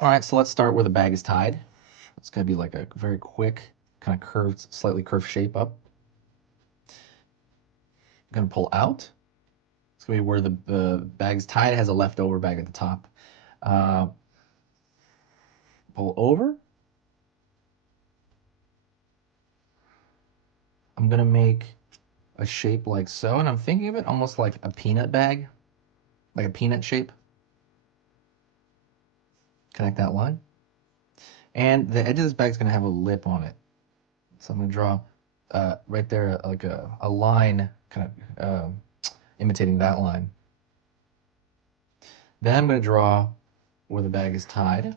All right, so let's start where the bag is tied. It's going to be like a very quick, kind of curved, slightly curved shape up. I'm going to pull out. It's going to be where the bag's tied. It has a leftover bag at the top. Uh, Pull over. I'm going to make a shape like so, and I'm thinking of it almost like a peanut bag, like a peanut shape. Connect that line. And the edge of this bag is going to have a lip on it. So I'm going to draw right there like a line kind of imitating that line. Then I'm going to draw where the bag is tied.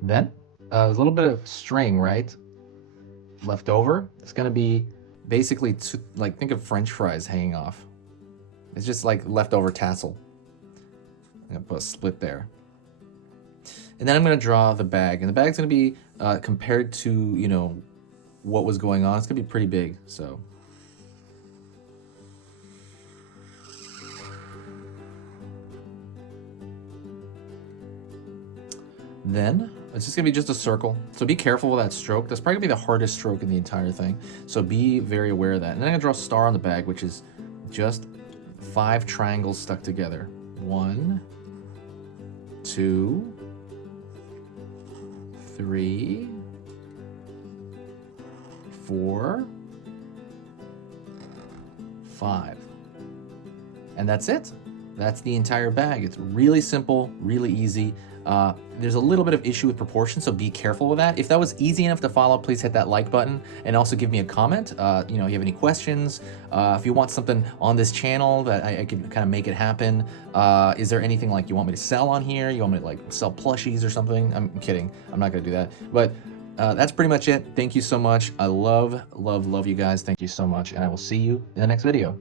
Then there's a little bit of string, right, left over. It's going to be basically like think of French fries hanging off. It's just like leftover tassel. I'm going to put a slit there. And then I'm going to draw the bag. And the bag's going to be compared to, you know, what was going on. It's going to be pretty big, so... Then it's just gonna be just a circle. So be careful with that stroke. That's probably gonna be the hardest stroke in the entire thing. So be very aware of that. And then I'm gonna draw a star on the bag, which is just 5 triangles stuck together. 1, 2, 3, 4, 5. And that's it. That's the entire bag. It's really simple, really easy. There's a little bit of issue with proportion, so be careful with that. If that was easy enough to follow, please hit that like button and also give me a comment. You know, if you have any questions, if you want something on this channel that I can kind of make it happen. Is there anything like you want me to sell on here? You want me to like sell plushies or something? I'm kidding. I'm not gonna do that. But that's pretty much it. Thank you so much. I love you guys. Thank you so much, and I will see you in the next video.